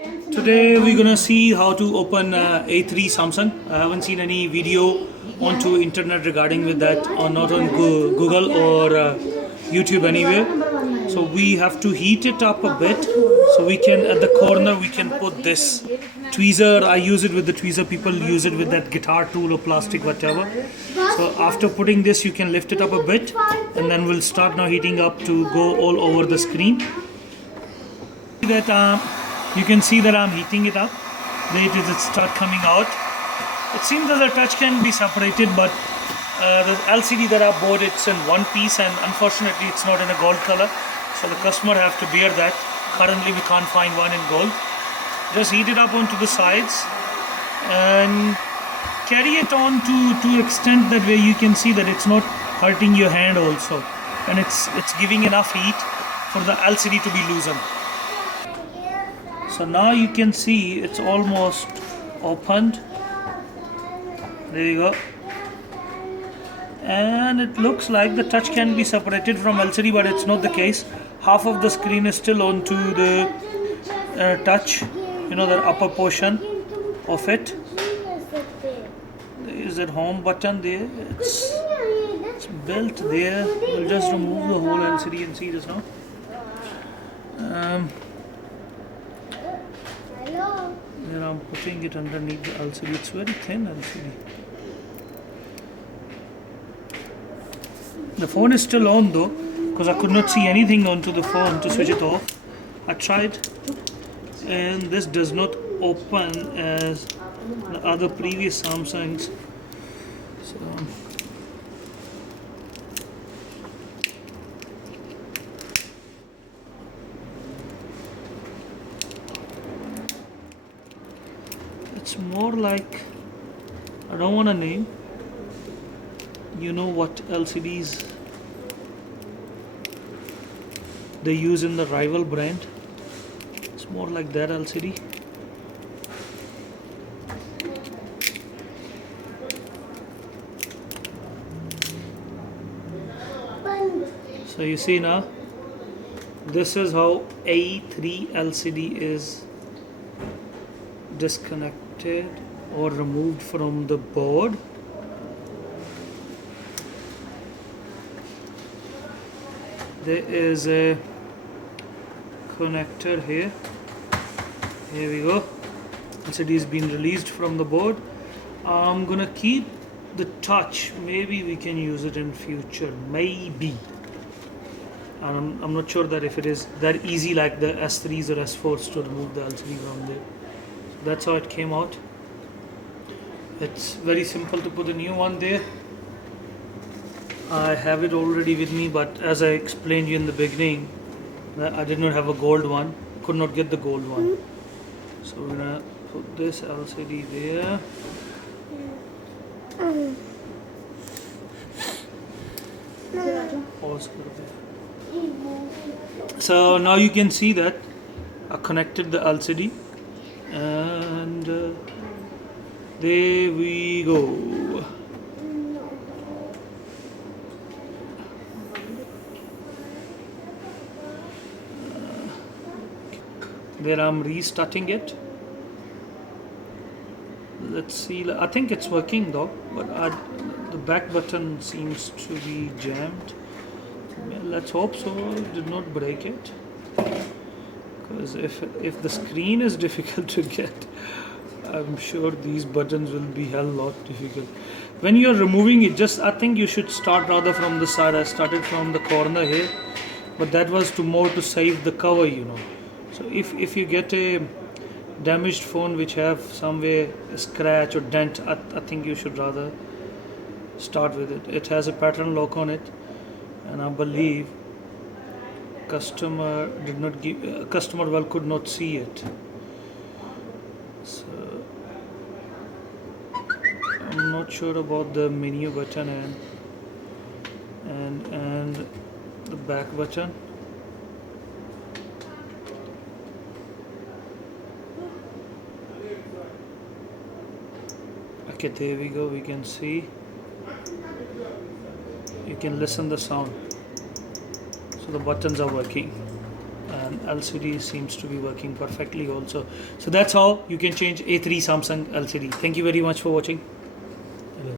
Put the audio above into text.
Today we're gonna see how to open A3 Samsung. I haven't seen any video onto internet regarding with that, or not on Google or YouTube anywhere. So we have to heat it up a bit. So we can, at the corner, we can put this tweezer. I use it with the tweezer. People use it with that guitar tool or plastic, whatever. So after putting this, you can lift it up a bit, and then we'll start now heating up to go all over the screen. That you can see that I'm heating it up. There it is, it start coming out. It seems that the touch can be separated, but the LCD that I bought, it's in one piece, and unfortunately it's not in a gold color, so the customer have to bear that. Currently we can't find one in gold. Just heat it up onto the sides and carry it on to extent that way you can see that it's not hurting your hand also, and it's giving enough heat for the LCD to be loosened. So now you can see it's almost opened. There you go. And it looks like the touch can be separated from LCD, but it's not the case. Half of the screen is still onto the touch, you know, the upper portion of it. There is that home button there. It's built there. We'll just remove the whole LCD and see this now. There I'm putting it underneath the LCD. It's very thin LCD. The phone is still on though, because I could not see anything onto the phone to switch it off. I tried, and this does not open as the other previous Samsungs. So it's more like, I don't want to name, you know what LCDs they use in the rival brand. It's more like that LCD. So you see now, this is how A3 LCD is disconnected or removed from the board. There is a connector here. Here we go. LCD is being released from the board. I'm gonna keep the touch. Maybe we can use it in future. Maybe. And I'm not sure that if it is that easy like the S3s or S4s to remove the LCD from there. That's how it came out. It's very simple to put a new one there. I have it already with me, but as I explained you in the beginning, I did not have a gold one, could not get the gold one. So we're gonna put this LCD there. Pause for a bit. So now you can see that I connected the LCD, and there we go. There I'm restarting it. Let's see. I think it's working though, but the back button seems to be jammed. Let's hope so. It did not break it. Because if the screen is difficult to get, I'm sure these buttons will be hell lot difficult. When you're removing it, I think you should start rather from the side. I started from the corner here, but that was more to save the cover, you know. So if you get a damaged phone which have somewhere a scratch or dent, I think you should rather start with it. It has a pattern lock on it, and I believe customer could not see it. So I'm not sure about the menu button and the back button. Okay, there we go. We can see. You can listen the sound. So the buttons are working, and LCD seems to be working perfectly also. So that's how you can change A3 Samsung LCD. Thank you very much for watching.